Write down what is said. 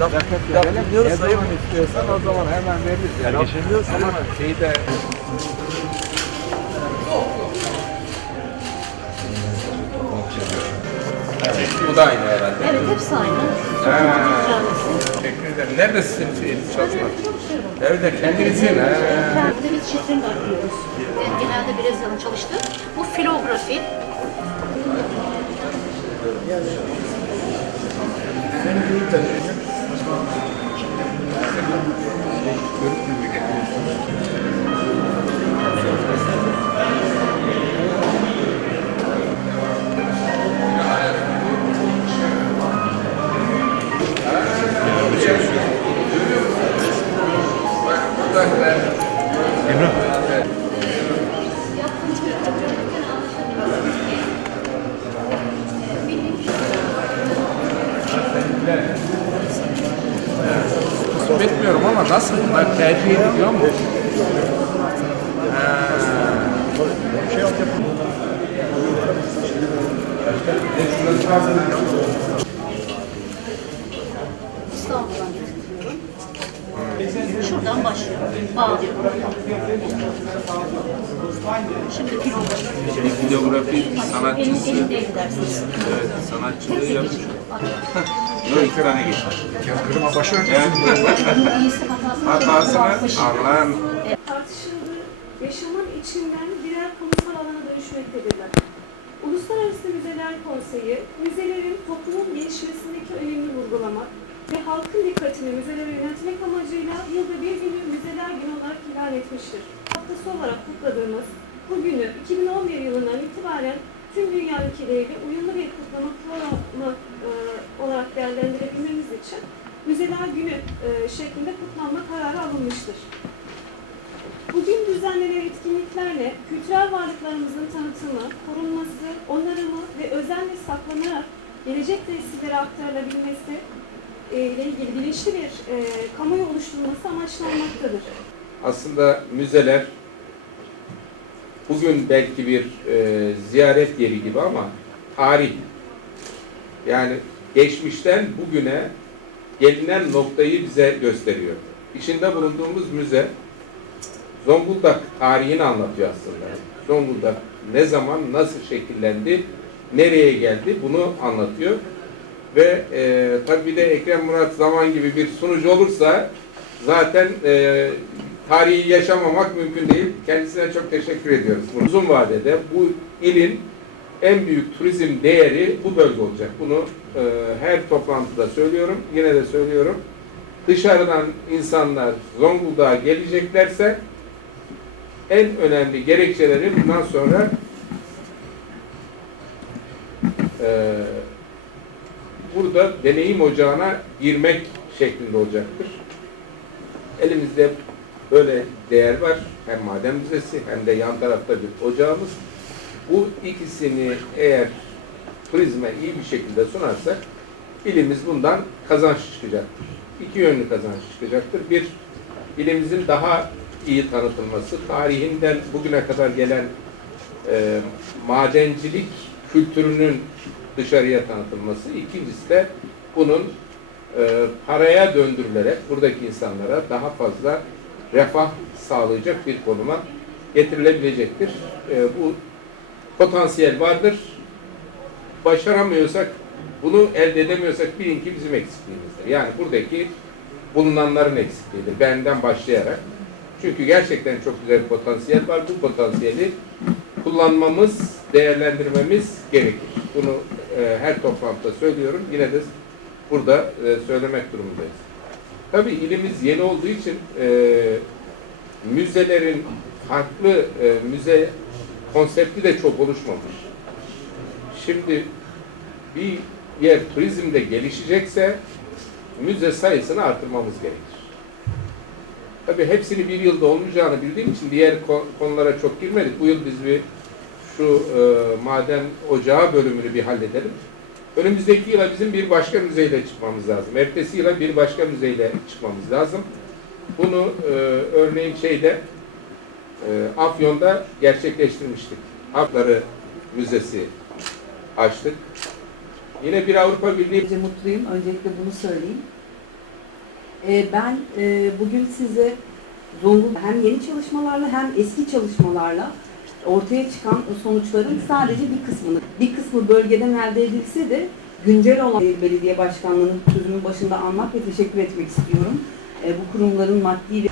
Laf, laf dinliyoruz sayın. istiyorsan o zaman hemen veririz. Yani. Sayın. Ama şeyi de Bu da aynı herhalde. Evet hepsi aynı. Teşekkür ederim. Neredesin şey, çalışma? Evde kendinizin. Kendide biz şifreni de arıyoruz. Ben genelde Brezilya'da çalıştım. Bu filografi. Kusur etmiyorum ama nasıl bunlar tercih ediliyor mu? İstanbul'dan getiriyorum. Şuradan başlıyorum. Bağlıyorum. Şimdi filografi. Bir videografi Benim sanatçısı. Evet, sanatçılığı yapmış. Yok iki tane geçmiş. kırma. Bunun iyisi hatasını. Allah'ın tartışıldığı yaşamın içinden birer kamusal alana dönüşmektedirler. Uluslararası Müzeler Konseyi, müzelerin toplumun gelişmesindeki önemini vurgulamak ve halkın dikkatini müzelere yöneltmek amacıyla yılda bir günü Müzeler Günü olarak ilan etmiştir. Haftası olarak kutladığımız bu günü 2011 yılından itibaren tüm dünya ülkeleriyle uyumlu bir kutlama programı e, olarak değerlendirebilmemiz için Müzeler Günü e, şeklinde kutlanma kararı alınmıştır. Bugün düzenlenen etkinliklerle kültürel varlıklarımızın tanıtımı, korunması, onarımı ve özenle saklanarak gelecek nesillere aktarılabilmesi e, ile ilgili bilinçli bir e, kamuoyu oluşturulması amaçlanmaktadır. aslında müzeler bugün belki bir e, ziyaret yeri gibi ama tarih yani geçmişten bugüne gelinen noktayı bize gösteriyor. İçinde bulunduğumuz müze Zonguldak tarihini anlatıyor aslında. Zonguldak ne zaman, nasıl şekillendi, nereye geldi bunu anlatıyor. Ve e, tabii bir de Ekrem Murat Zaman gibi bir sunucu olursa zaten e, tarihi yaşamamak mümkün değil. Kendisine çok teşekkür ediyoruz. Uzun vadede bu ilin en büyük turizm değeri bu bölge olacak. Bunu e, her toplantıda söylüyorum. Yine de söylüyorum. Dışarıdan insanlar Zonguldak'a geleceklerse en önemli gerekçeleri bundan sonra e, burada deneyim ocağına girmek şeklinde olacaktır. Elimizde böyle değer var. Hem maden müzesi hem de yan tarafta bir ocağımız. Bu ikisini eğer turizme iyi bir şekilde sunarsak ilimiz bundan kazanç çıkacaktır. İki yönlü kazanç çıkacaktır. Bir, ilimizin daha iyi tanıtılması, tarihinden bugüne kadar gelen e, madencilik kültürünün dışarıya tanıtılması. İkincisi de bunun e, paraya döndürülerek buradaki insanlara daha fazla refah sağlayacak bir konuma getirilebilecektir. E, bu potansiyel vardır. Başaramıyorsak, bunu elde edemiyorsak bilin ki bizim eksikliğimizdir. Yani buradaki bulunanların eksikliğidir. Benden başlayarak. Çünkü gerçekten çok güzel bir potansiyel var. Bu potansiyeli kullanmamız, değerlendirmemiz gerekir. Bunu e, her toplantıda söylüyorum. Yine de burada e, söylemek durumundayız. Tabii ilimiz yeni olduğu için e, müzelerin farklı e, müze konsepti de çok oluşmamış. Şimdi bir yer turizmde gelişecekse müze sayısını artırmamız gerekir. Tabii hepsini bir yılda olmayacağını bildiğim için diğer ko- konulara çok girmedik. Bu yıl biz bir şu e, maden ocağı bölümünü bir halledelim. Önümüzdeki yıla bizim bir başka müzeyle çıkmamız lazım. Ertesi yıla bir başka müzeyle çıkmamız lazım. Bunu e, örneğin şeyde e, Afyon'da gerçekleştirmiştik. Hakları Müzesi açtık. Yine bir Avrupa Birliği mutluyum. Öncelikle bunu söyleyeyim. Ee, Ben e, bugün size Zonguldak hem yeni çalışmalarla hem eski çalışmalarla ortaya çıkan sonuçların sadece bir kısmını, bir kısmı bölgeden elde edilse de güncel olan belediye başkanlığının sözünün başında anmak ve teşekkür etmek istiyorum. E, Bu kurumların maddi ve